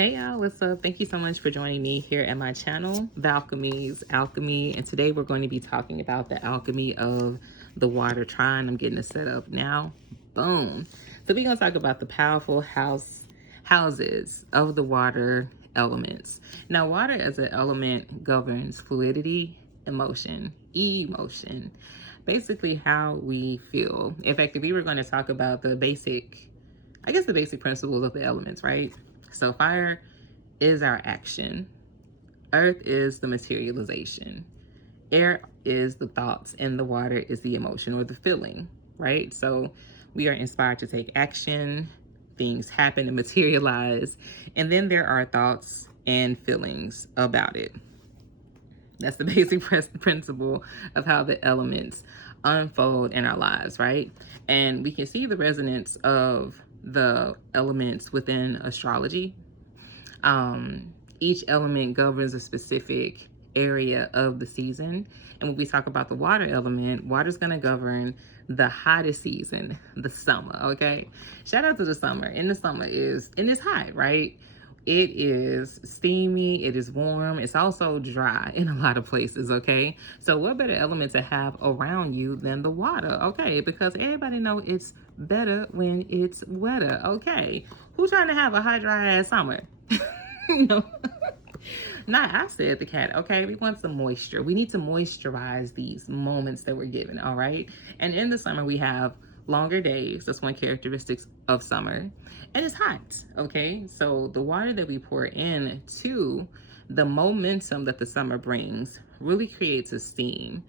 Hey y'all, what's up? Thank you so much for joining me here at my channel, Valkymy's Alchemy. And today we're going to be talking about the alchemy of the water trine. I'm getting it set up now. Boom. So we're going to talk about the powerful houses of the water elements. Now, water as an element governs fluidity, emotion, basically how we feel. In fact, if we were going to talk about the basic principles of the elements, right? So fire is our action. Earth is the materialization. Air is the thoughts, and the water is the emotion or the feeling, right? So we are inspired to take action, things happen and materialize, and then there are thoughts and feelings about it. That's the basic principle of how the elements unfold in our lives, right? And we can see the resonance of the elements within astrology. Each element governs a specific area of the season. And when we talk about the water element, water's going to govern the hottest season, the summer, okay? Shout out to the summer. And the summer it's hot, right? It is steamy, it is warm, it's also dry in a lot of places, okay? So what better element to have around you than the water, okay? Because everybody know it's better when it's wetter, okay? Who's trying to have a hot, dry ass summer? No. Not I said the cat, okay? We want some moisture. We need to moisturize these moments that we're given, all right? And in the summer, we have longer days. That's one characteristic of summer. And it's hot, okay? So the water that we pour in to the momentum that the summer brings really creates a steam.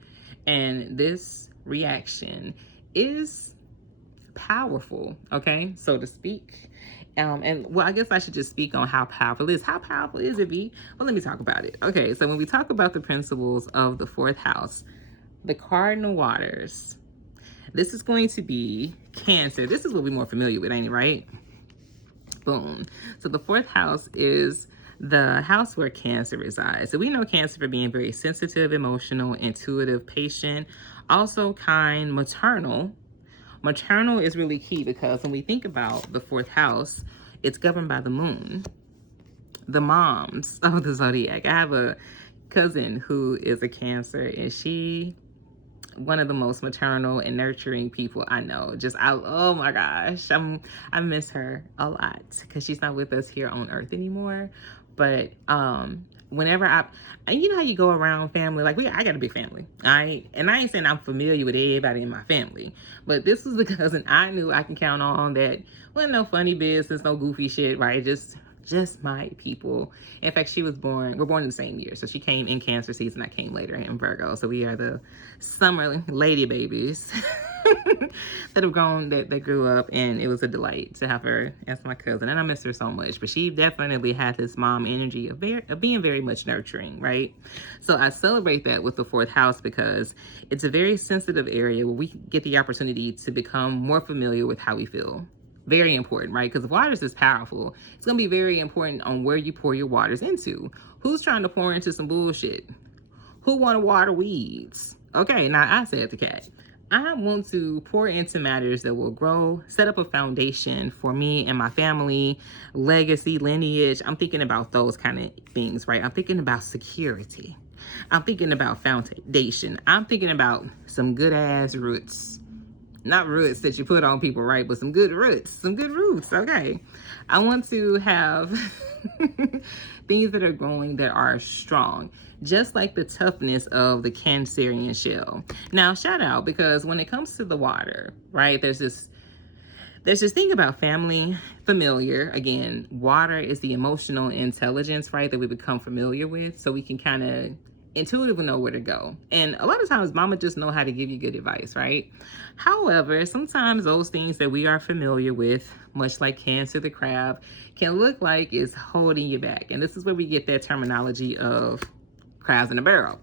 And this reaction is powerful, okay, so to speak. And well, I guess I should just speak on how powerful it is. How powerful is it, B? Well, let me talk about it. Okay, so when we talk about the principles of the fourth house, the cardinal waters, this is going to be Cancer. This is what we're more familiar with, ain't it, right? Boom. So the fourth house is the house where Cancer resides. So we know Cancer for being very sensitive, emotional, intuitive, patient, also kind, maternal. Maternal is really key because when we think about the fourth house, it's governed by the moon, the moms of the zodiac. I have a cousin who is a Cancer, and she one of the most maternal and nurturing people I know. Oh my gosh, I miss her a lot because she's not with us here on Earth anymore. But whenever and you know how you go around family, like I got a big family. I ain't saying I'm familiar with everybody in my family, but this was the cousin I knew I can count on that wasn't no funny business, no goofy shit, right? Just my people. In fact, we're born in the same year. So she came in Cancer season. I came later in Virgo. So we are the summer lady babies that have grown, that grew up. And it was a delight to have her as my cousin. And I miss her so much. But she definitely had this mom energy of being very much nurturing, right? So I celebrate that with the fourth house because it's a very sensitive area where we get the opportunity to become more familiar with how we feel. Very important, right? Because waters is powerful. It's going to be very important on where you pour your waters into. Who's trying to pour into some bullshit? Who want to water weeds? Okay, now I said the cat. I want to pour into matters that will grow, set up a foundation for me and my family, legacy, lineage. I'm thinking about those kind of things, right? I'm thinking about security. I'm thinking about foundation. I'm thinking about some good ass roots. Not roots that you put on people, right? But some good roots, okay? I want to have things that are growing that are strong, just like the toughness of the Cancerian shell. Now, shout out, because when it comes to the water, right, there's this thing about family, familiar. Again, water is the emotional intelligence, right, that we become familiar with, so we can kind of intuitively know where to go. And a lot of times mama just know how to give you good advice, right? However, sometimes those things that we are familiar with, much like Cancer the crab, can look like it's holding you back. And this is where we get that terminology of crabs in a barrel.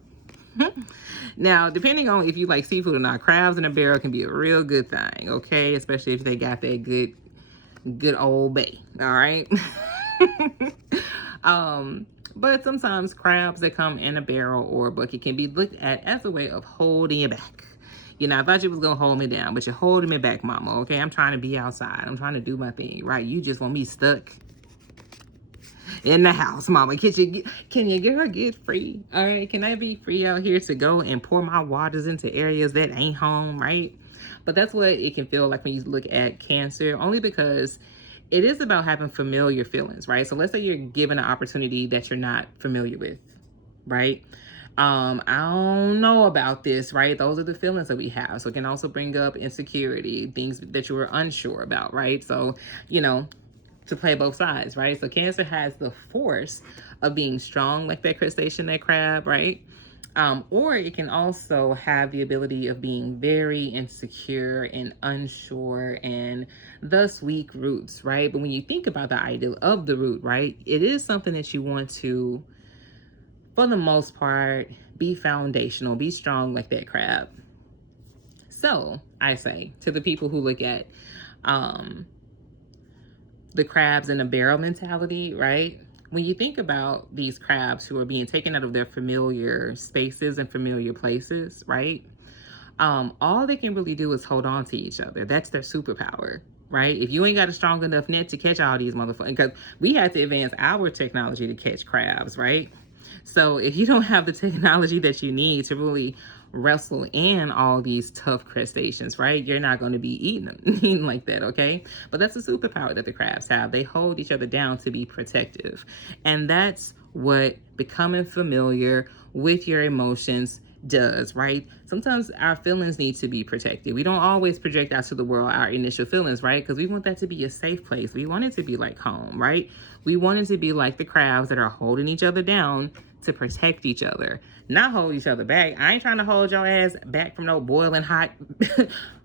Now, depending on if you like seafood or not, crabs in a barrel can be a real good thing, okay? Especially if they got that good old bay, all right? But sometimes crabs that come in a barrel or a bucket can be looked at as a way of holding you back. You know, I thought you was going to hold me down, but you're holding me back, mama, okay? I'm trying to be outside. I'm trying to do my thing, right? You just want me stuck in the house, mama. Can you girl get free? All right, can I be free out here to go and pour my waters into areas that ain't home, right? But that's what it can feel like when you look at Cancer, only because it is about having familiar feelings, right? So let's say you're given an opportunity that you're not familiar with, right? I don't know about this, right? Those are the feelings that we have. So it can also bring up insecurity, things that you were unsure about, right? So, you know, to play both sides, right? So Cancer has the force of being strong, like that crustacean, that crab, right? Or it can also have the ability of being very insecure and unsure and thus weak roots, right? But when you think about the idea of the root, right, it is something that you want to, for the most part, be foundational, be strong like that crab. So I say to the people who look at the crabs in a barrel mentality, right? When you think about these crabs who are being taken out of their familiar spaces and familiar places, right? All they can really do is hold on to each other. That's their superpower, right? If you ain't got a strong enough net to catch all these motherfuckers, because we had to advance our technology to catch crabs, right? So if you don't have the technology that you need to really wrestle in all these tough crustaceans, right, you're not going to be eating them eating like that, okay? But that's a superpower that the crabs have. They hold each other down to be protective. And that's what becoming familiar with your emotions does, right? Sometimes our feelings need to be protected. We don't always project out to the world our initial feelings, right? Because we want that to be a safe place. We want it to be like home, right? We want it to be like the crabs that are holding each other down to protect each other, not hold each other back. I ain't trying to hold your ass back from no boiling hot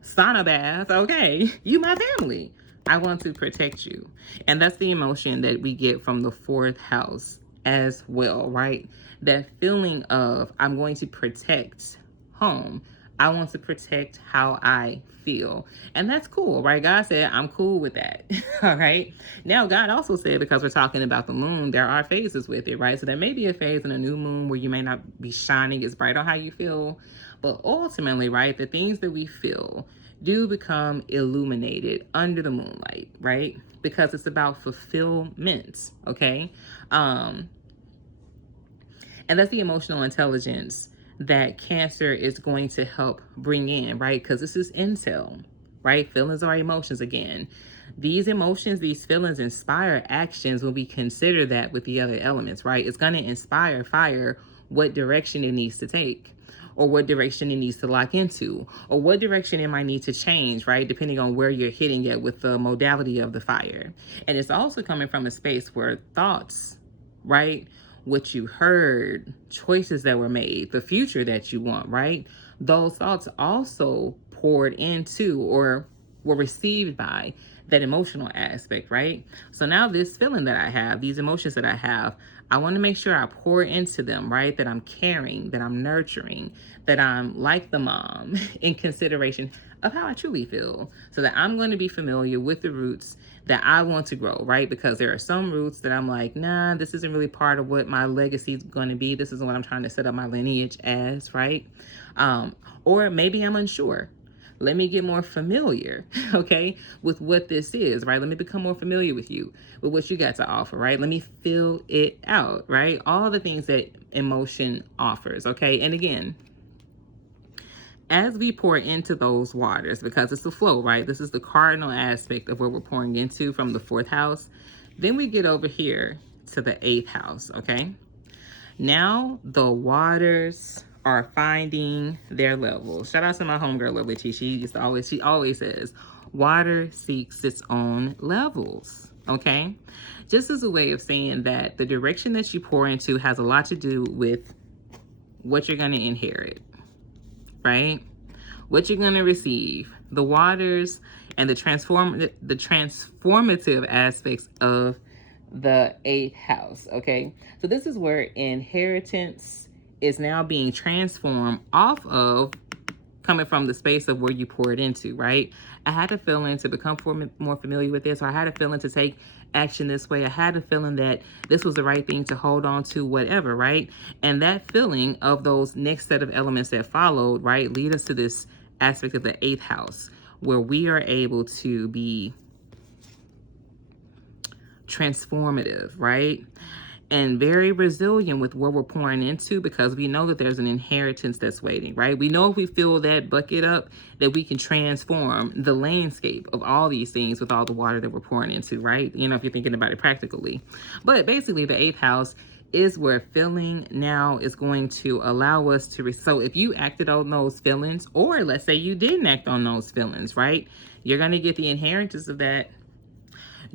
sauna bath, okay? You my family. I want to protect you. And that's the emotion that we get from the fourth house as well, right? That feeling of I'm going to protect home. I want to protect how I feel. And that's cool, right? God said, I'm cool with that. All right. Now, God also said, because we're talking about the moon, there are phases with it, right? So there may be a phase in a new moon where you may not be shining as bright on how you feel. But ultimately, right, the things that we feel do become illuminated under the moonlight, right? Because it's about fulfillment, okay? And that's the emotional intelligence that Cancer is going to help bring in, right? Because this is intel, right? Feelings are emotions again. These emotions, these feelings inspire actions when we consider that with the other elements, right? It's going to inspire fire what direction it needs to take, or what direction it needs to lock into, or what direction it might need to change, right? Depending on where you're hitting it with the modality of the fire. And it's also coming from a space where thoughts, right? What you heard, choices that were made, the future that you want, right? Those thoughts also poured into or were received by that emotional aspect, right? So now this feeling that I have, these emotions that I have, I want to make sure I pour into them, right? That I'm caring, that I'm nurturing, that I'm like the mom in consideration of how I truly feel, so that I'm going to be familiar with the roots that I want to grow, right? Because there are some roots that I'm like, nah, this isn't really part of what my legacy is going to be. This isn't what I'm trying to set up my lineage as, right? Or maybe I'm unsure. Let me get more familiar, okay, with what this is, right? Let me become more familiar with you, with what you got to offer, right? Let me fill it out, right? All the things that emotion offers, okay? And again, as we pour into those waters, because it's the flow, right? This is the cardinal aspect of what we're pouring into from the fourth house. Then we get over here to the eighth house, okay? Now the waters are finding their levels. Shout out to my homegirl, Lovely T. She always says, water seeks its own levels, okay? Just as a way of saying that the direction that you pour into has a lot to do with what you're gonna inherit, right? What you're gonna receive, the waters and the transformative aspects of the eighth house, okay? So this is where inheritance is now being transformed off of coming from the space of where you pour it into, right? I had a feeling to become more familiar with this, or I had a feeling to take action this way. I had a feeling that this was the right thing to hold on to, whatever, right? And that feeling of those next set of elements that followed, right, lead us to this aspect of the eighth house, where we are able to be transformative, right? And very resilient with what we're pouring into, because we know that there's an inheritance that's waiting, right? We know if we fill that bucket up, that we can transform the landscape of all these things with all the water that we're pouring into, right? You know, if you're thinking about it practically. But basically, the 8th house is where feeling now is going to allow us to, so if you acted on those feelings, or let's say you didn't act on those feelings, right? You're going to get the inheritance of that.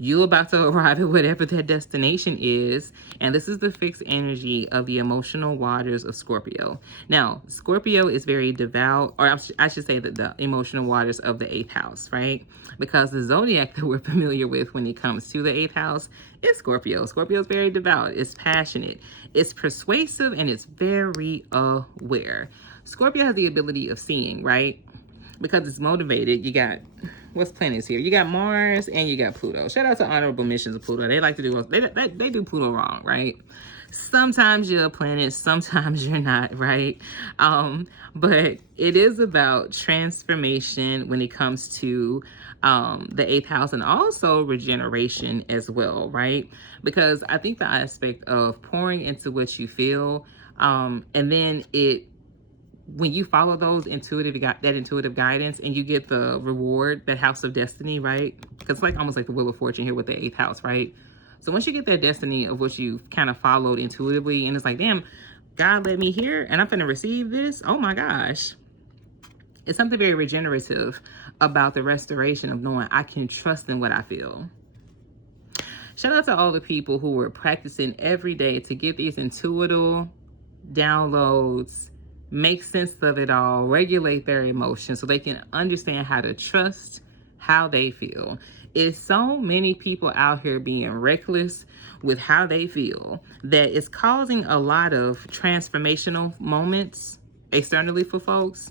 You about to arrive at whatever that destination is. And this is the fixed energy of the emotional waters of Scorpio. Now, Scorpio is very devout, or I should say that the emotional waters of the 8th house, right? Because the zodiac that we're familiar with when it comes to the 8th house is Scorpio. Scorpio is very devout. It's passionate. It's persuasive, and it's very aware. Scorpio has the ability of seeing, right? Because it's motivated. You got, what's planets here? You got Mars and you got Pluto. Shout out to honorable missions of Pluto. They like to do, they do Pluto wrong, right? Sometimes you're a planet, sometimes you're not, right? But it is about transformation when it comes to the 8th house, and also regeneration as well, right? Because I think the aspect of pouring into what you feel, and then when you follow those intuitive guidance, and you get the reward, that house of destiny, right? Because it's like almost like the wheel of fortune here with the 8th house, right? So once you get that destiny of what you kind of followed intuitively, and it's like, damn, God led me here and I'm going to receive this. Oh my gosh. It's something very regenerative about the restoration of knowing I can trust in what I feel. Shout out to all the people who were practicing every day to get these intuitive downloads, make sense of it all, regulate their emotions so they can understand how to trust how they feel. It's so many people out here being reckless with how they feel that it's causing a lot of transformational moments externally for folks,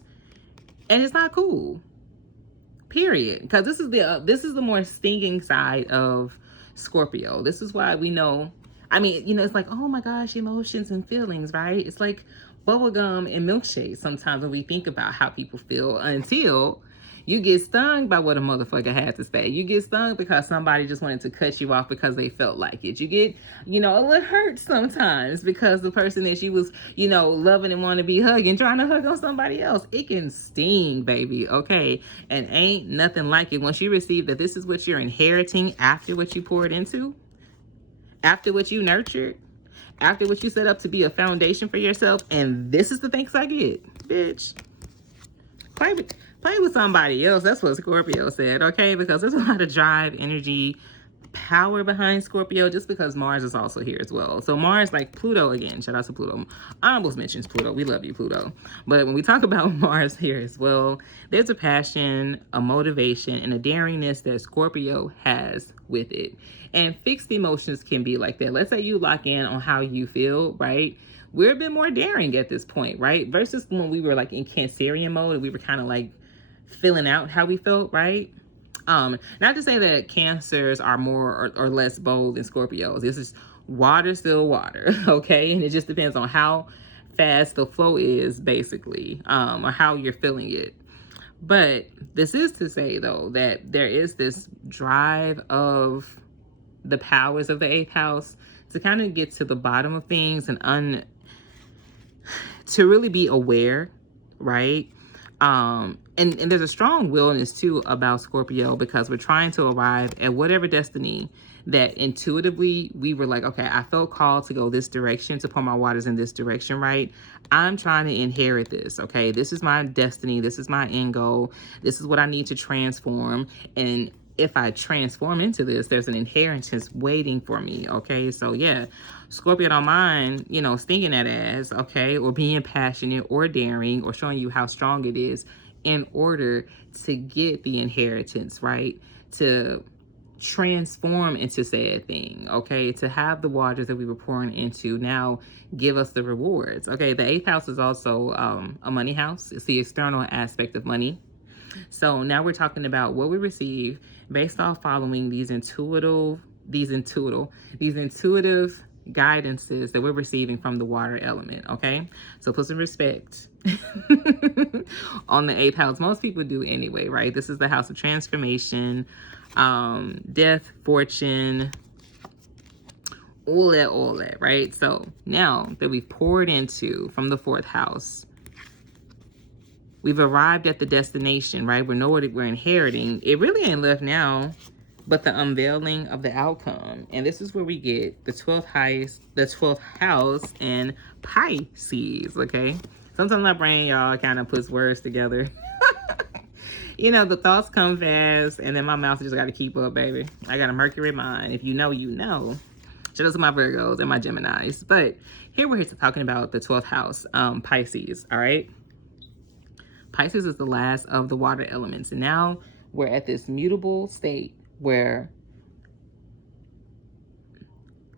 and it's not cool. Period. Because this is the more stinging side of Scorpio. This is why we know. I mean, you know, it's like, oh my gosh, emotions and feelings, right? It's like bubblegum and milkshakes sometimes when we think about how people feel, until you get stung by what a motherfucker had to say. You get stung because somebody just wanted to cut you off because they felt like it. You get, you know, a little hurt sometimes because the person that you was, you know, loving and want to be hugging, trying to hug on somebody else. It can sting, baby, okay? And ain't nothing like it. Once you receive that this is what you're inheriting after what you poured into, after what you nurtured, after what you set up to be a foundation for yourself, and this is the thanks I get, bitch. Play with somebody else. That's what Scorpio said, okay? Because there's a lot of drive, energy, power behind Scorpio, just because Mars is also here as well. So Mars, like Pluto again, shout out to Pluto. I almost mentions Pluto. We love you, Pluto. But when we talk about Mars here as well, there's a passion, a motivation, and a daringness that Scorpio has with it. And fixed emotions can be like that. Let's say you lock in on how you feel, right? We're a bit more daring at this point, right? Versus when we were like in Cancerian mode and we were kind of like filling out how we felt, right? Not to say that Cancers are more or less bold than Scorpios. This is water, still water, okay? And it just depends on how fast the flow is, basically, or how you're feeling it. But this is to say, though, that there is this drive of the powers of the 8th house to kind of get to the bottom of things and to really be aware, right? And there's a strong willness too about Scorpio, because we're trying to arrive at whatever destiny that intuitively we were like, okay, I felt called to go this direction, to pour my waters in this direction, right? I'm trying to inherit this, okay? This is my destiny. This is my end goal. This is what I need to transform. And if I transform into this, there's an inheritance waiting for me, okay? So yeah, Scorpio don't mind, you know, stinging that ass, okay? Or being passionate or daring or showing you how strong it is in order to get the inheritance, right? To transform into said thing, okay? To have the waters that we were pouring into now give us the rewards, okay? The 8th house is also a money house. It's the external aspect of money. So now we're talking about what we receive based off following these intuitive guidances that we're receiving from the water element, okay? So put some respect on the 8th house. Most people do anyway, right? This is the house of transformation, death, fortune, all that, right? So now that we've poured into from the 4th house, we've arrived at the destination, right? We know what we're inheriting. It really ain't left now but the unveiling of the outcome. And this is where we get the 12th house and Pisces, okay? Sometimes my brain, y'all, kind of puts words together. You know, the thoughts come fast, and then my mouth just got to keep up, baby. I got a Mercury mind. If you know, you know. Shout out to my Virgos and my Geminis. But here we're talking about the 12th house, Pisces, all right? Pisces is the last of the water elements. And now we're at this mutable state where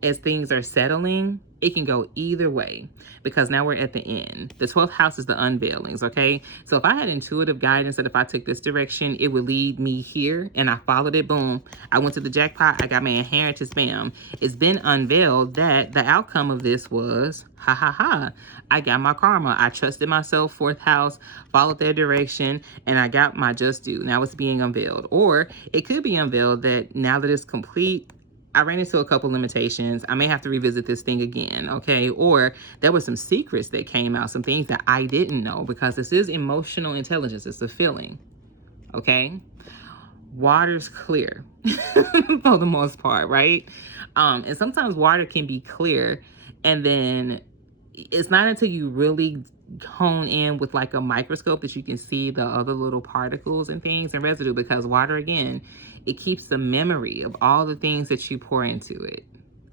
as things are settling, it can go either way because now we're at the end. The 12th house is the unveilings, okay? So if I had intuitive guidance that if I took this direction, it would lead me here and I followed it, boom. I went to the jackpot, I got my inheritance, bam. It's been unveiled that the outcome of this was, ha ha ha, I got my karma. I trusted myself, 4th house, followed their direction, and I got my just due. Now it's being unveiled. Or it could be unveiled that now that it's complete, I ran into a couple limitations. I may have to revisit this thing again, okay? Or there were some secrets that came out, some things that I didn't know because this is emotional intelligence. It's a feeling, okay? Water's clear for the most part, right? And sometimes water can be clear and then it's not until you really hone in with like a microscope that you can see the other little particles and things and residue because water, again, it keeps the memory of all the things that you pour into it.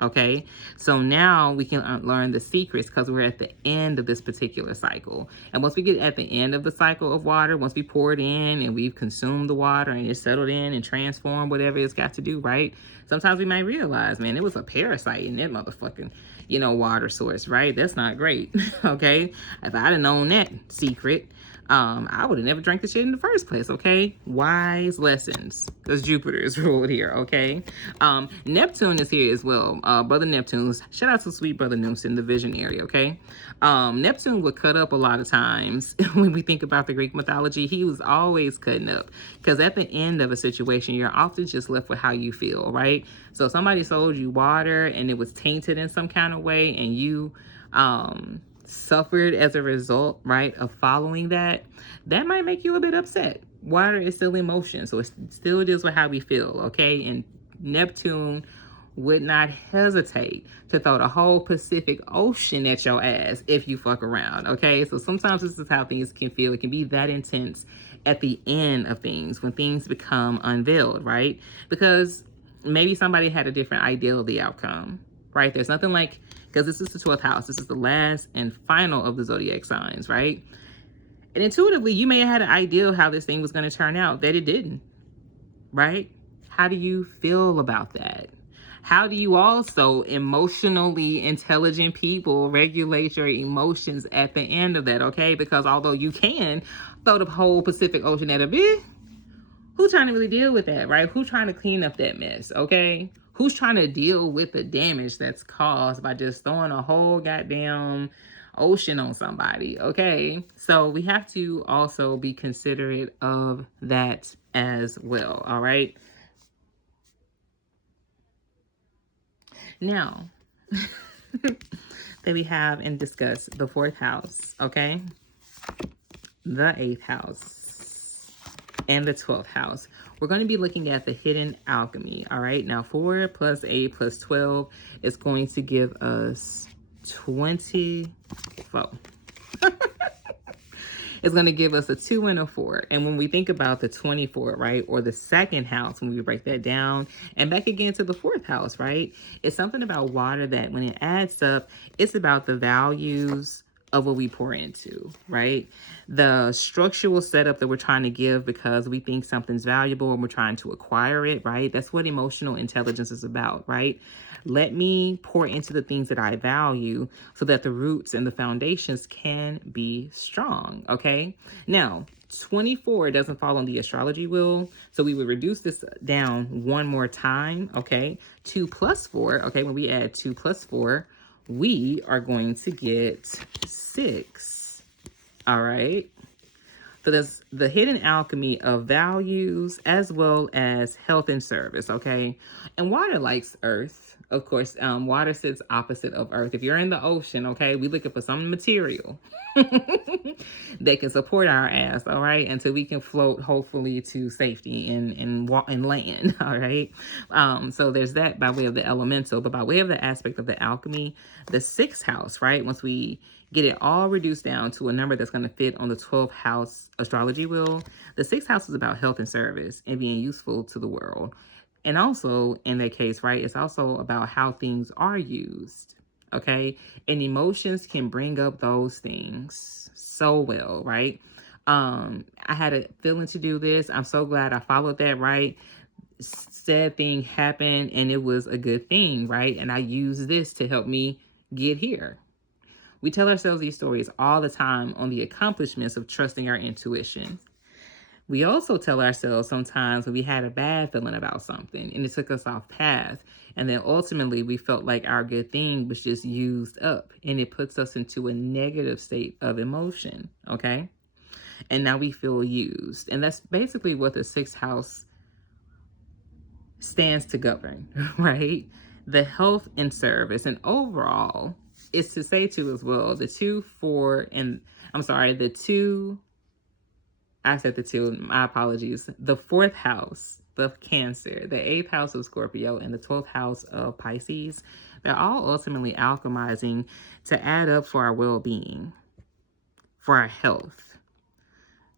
Okay, so now we can learn the secrets because we're at the end of this particular cycle. And once we get at the end of the cycle of water, once we pour it in and we've consumed the water and it's settled in and transformed whatever it's got to do, right? Sometimes we might realize, man, it was a parasite in that motherfucking, you know, water source, right? That's not great. Okay, if I'd have known that secret, I would have never drank the shit in the first place, okay? Wise lessons, because Jupiter is ruled here, okay? Neptune is here as well. Brother Neptune, shout out to sweet brother Newsom, the visionary, okay? Neptune would cut up a lot of times. When we think about the Greek mythology, he was always cutting up, because at the end of a situation, you're often just left with how you feel, right? So somebody sold you water and it was tainted in some kind of way, and you suffered as a result, right, of following that, that might make you a bit upset. Water is still emotion, so it still deals with how we feel, okay? And Neptune would not hesitate to throw the whole Pacific Ocean at your ass if you fuck around, okay? So sometimes this is how things can feel. It can be that intense at the end of things when things become unveiled, right? Because maybe somebody had a different ideal of the outcome, right? There's nothing like, because this is the 12th house. This is the last and final of the zodiac signs, right? And intuitively, you may have had an idea of how this thing was going to turn out, that it didn't, right? How do you feel about that? How do you also, emotionally intelligent people, regulate your emotions at the end of that, okay? Because although you can throw the whole Pacific Ocean at a bit, who's trying to really deal with that, right? Who's trying to clean up that mess, okay? Who's trying to deal with the damage that's caused by just throwing a whole goddamn ocean on somebody, okay? So we have to also be considerate of that as well, all right? Now, that we have and discuss the 4th house, okay? The 8th house and the 12th house. We're going to be looking at the hidden alchemy, all right? Now, 4 plus 8 plus 12 is going to give us 24. It's going to give us a 2 and a 4. And when we think about the 24, right, or the 2nd house, when we break that down, and back again to the 4th house, right, it's something about water that when it adds up, it's about the values of what we pour into, right? The structural setup that we're trying to give because we think something's valuable and we're trying to acquire it, right? That's what emotional intelligence is about, right? Let me pour into the things that I value so that the roots and the foundations can be strong, okay? Now, 24 doesn't fall on the astrology wheel, so we would reduce this down one more time, okay? 2 plus 4, okay? When we add 2 plus 4, we are going to get 6, all right? So there's the hidden alchemy of values as well as health and service, okay? And water likes earth. Of course, water sits opposite of earth. If you're in the ocean, okay, we looking for some material that can support our ass, all right, until we can float, hopefully, to safety in land, all right. So there's that by way of the elemental, but by way of the aspect of the alchemy, the sixth house, right? Once we get it all reduced down to a number that's going to fit on the 12th house astrology wheel, the sixth house is about health and service and being useful to the world. And also, in that case, right, it's also about how things are used, okay? And emotions can bring up those things so well, right? I had a feeling to do this. I'm so glad I followed that, right? Said thing happened and it was a good thing, right? And I used this to help me get here. We tell ourselves these stories all the time on the accomplishments of trusting our intuition. We also tell ourselves sometimes when we had a bad feeling about something and it took us off path, and then ultimately we felt like our good thing was just used up and it puts us into a negative state of emotion, okay? And now we feel used. And that's basically what the sixth house stands to govern, right? The health and service. And overall, it's to say too as well, the two, I said the two, my apologies. The fourth house of Cancer, the eighth house of Scorpio, and the 12th house of Pisces, they're all ultimately alchemizing to add up for our well-being, for our health.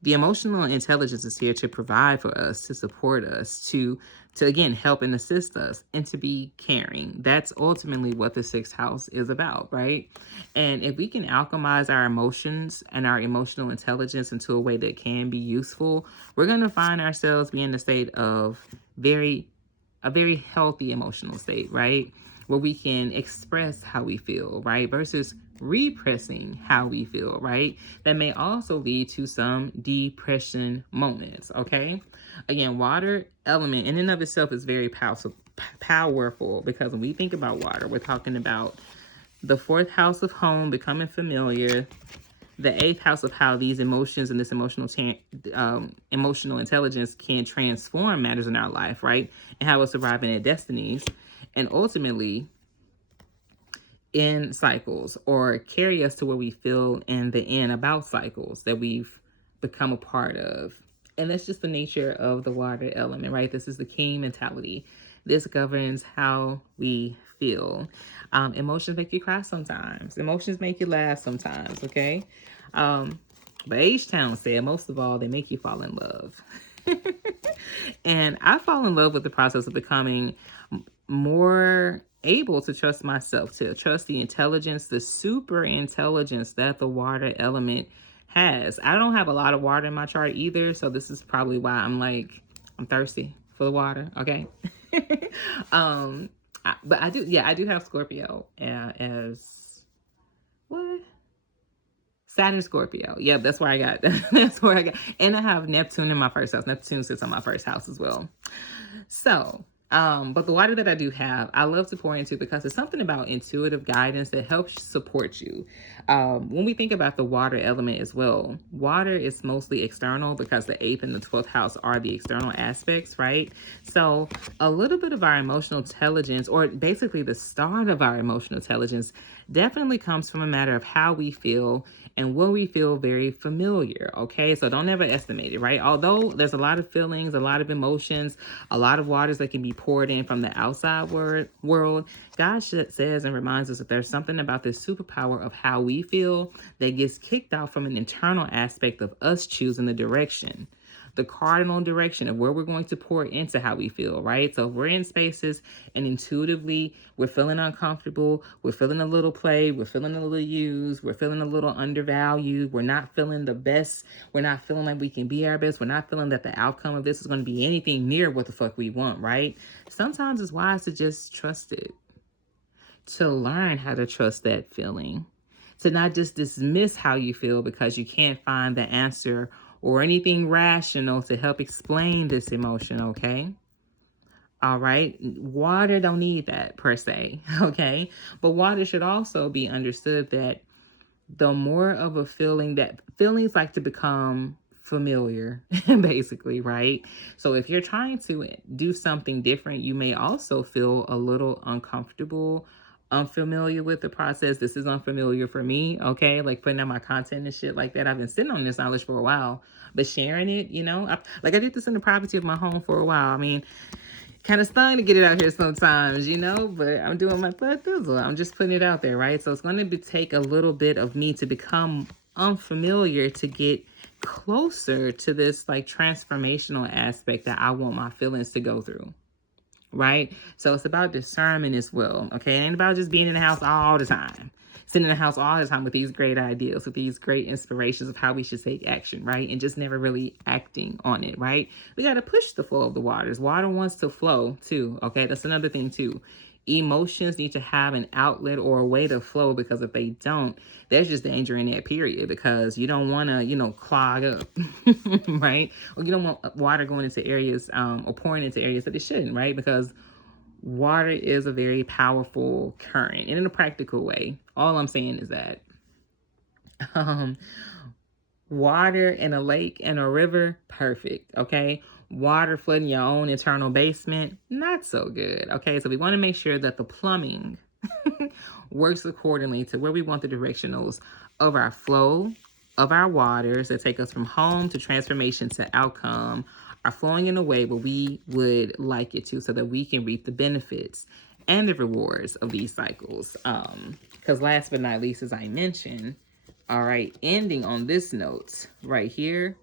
The emotional intelligence is here to provide for us, to support us, to again, help and assist us, and to be caring. That's ultimately what the sixth house is about, right? And if we can alchemize our emotions and our emotional intelligence into a way that can be useful, we're going to find ourselves being in a state of a very healthy emotional state, right? Where we can express how we feel, right? Versus repressing how we feel, right? That may also lead to some depression moments, okay? Again, water element in and of itself is very powerful because when we think about water, we're talking about the fourth house of home, becoming familiar, the eighth house of how these emotions and this emotional intelligence can transform matters in our life, right? And how it's arriving at destinies. And ultimately, in cycles or carry us to where we feel in the end about cycles that we've become a part of. And that's just the nature of the water element, right? This is the king mentality. This governs how we feel. Emotions make you cry sometimes. Emotions make you laugh sometimes, okay? But H-Town said, most of all, they make you fall in love. And I fall in love with the process of becoming more able to trust myself, to trust the intelligence, the super intelligence that the water element has. I don't have a lot of water in my chart either, so this is probably why I'm thirsty for the water, okay? But I do have Scorpio as what? Saturn, Scorpio. Yep, that's where I got. That's where I got. And I have Neptune in my first house. Neptune sits on my first house as well. So, but the water that I do have, I love to pour into because it's something about intuitive guidance that helps support you. When we think about the water element as well, water is mostly external because the 8th and the 12th house are the external aspects, right? So a little bit of our emotional intelligence, or basically the start of our emotional intelligence, definitely comes from a matter of how we feel and when we feel very familiar, okay? So don't ever estimate it, right? Although there's a lot of feelings, a lot of emotions, a lot of waters that can be poured in from the outside world, God says and reminds us that there's something about this superpower of how we feel that gets kicked out from an internal aspect of us choosing the direction, the cardinal direction of where we're going to pour into how we feel, right? So if we're in spaces and intuitively we're feeling uncomfortable, we're feeling a little played, we're feeling a little used, we're feeling a little undervalued, we're not feeling the best, we're not feeling like we can be our best, we're not feeling that the outcome of this is going to be anything near what the fuck we want, right? Sometimes it's wise to just trust it, to learn how to trust that feeling, to not just dismiss how you feel because you can't find the answer or anything rational to help explain this emotion, okay? All right. Water don't need that per se, okay? But water should also be understood that the more of a feeling that feelings like to become familiar, basically, right? So if you're trying to do something different, you may also feel a little uncomfortable, unfamiliar with the process. This is unfamiliar for me, okay? Like putting out my content and shit like that. I've been sitting on this knowledge for a while, but sharing it, I did this in the privacy of my home for a while. I mean, kind of stung to get it out here sometimes, but I'm doing my third thizzle. I'm just putting it out there, right? So it's going to take a little bit of me to become unfamiliar to get closer to this like transformational aspect that I want my feelings to go through. Right? So it's about discernment as well. Okay. It ain't about just being in the house all the time. Sitting in the house all the time with these great ideas, with these great inspirations of how we should take action, right? And just never really acting on it, right? We got to push the flow of the waters. Water wants to flow too. Okay. That's another thing too. Emotions need to have an outlet or a way to flow, because if they don't, there's just danger in that period, because you don't want to, clog up, right? Or you don't want water going into areas or pouring into areas that it shouldn't, right? Because water is a very powerful current, and in a practical way. All I'm saying is that water in a lake and a river, perfect, okay? Water flooding your own internal basement, not so good, okay? So we want to make sure that the plumbing works accordingly to where we want the directionals of our flow, of our waters that take us from home to transformation to outcome are flowing in a way where we would like it to, so that we can reap the benefits and the rewards of these cycles. Because last but not least, as I mentioned, all right, ending on this note right here,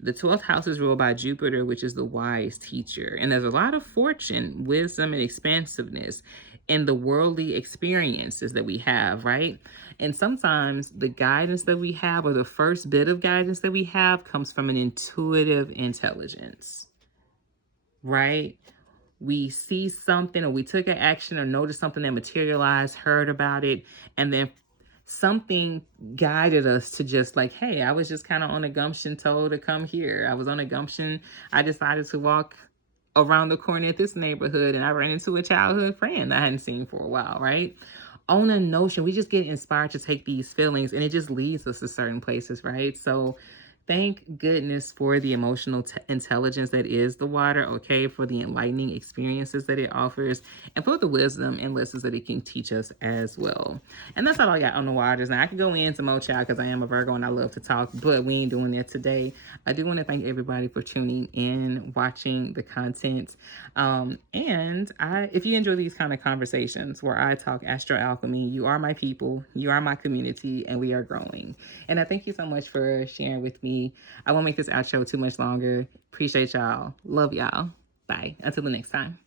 the 12th house is ruled by Jupiter, which is the wise teacher. And there's a lot of fortune, wisdom, and expansiveness in the worldly experiences that we have, right? And sometimes the guidance that we have, or the first bit of guidance that we have, comes from an intuitive intelligence, right? We see something, or we took an action, or noticed something that materialized, heard about it, and then something guided us to just like, hey, I was just kind of on a gumption told to come here. I was on a gumption. I decided to walk around the corner at this neighborhood, and I ran into a childhood friend that I hadn't seen for a while, right? On a notion, we just get inspired to take these feelings, and it just leads us to certain places, right? So thank goodness for the emotional intelligence that is the water, okay, for the enlightening experiences that it offers, and for the wisdom and lessons that it can teach us as well. And that's all I got on the waters. Now, I could go into more, child, because I am a Virgo and I love to talk, but we ain't doing that today. I do want to thank everybody for tuning in, watching the content. If you enjoy these kind of conversations where I talk astro alchemy, you are my people, you are my community, and we are growing. And I thank you so much for sharing with me. I won't make this outro too much longer. Appreciate y'all. Love y'all. Bye. Until the next time.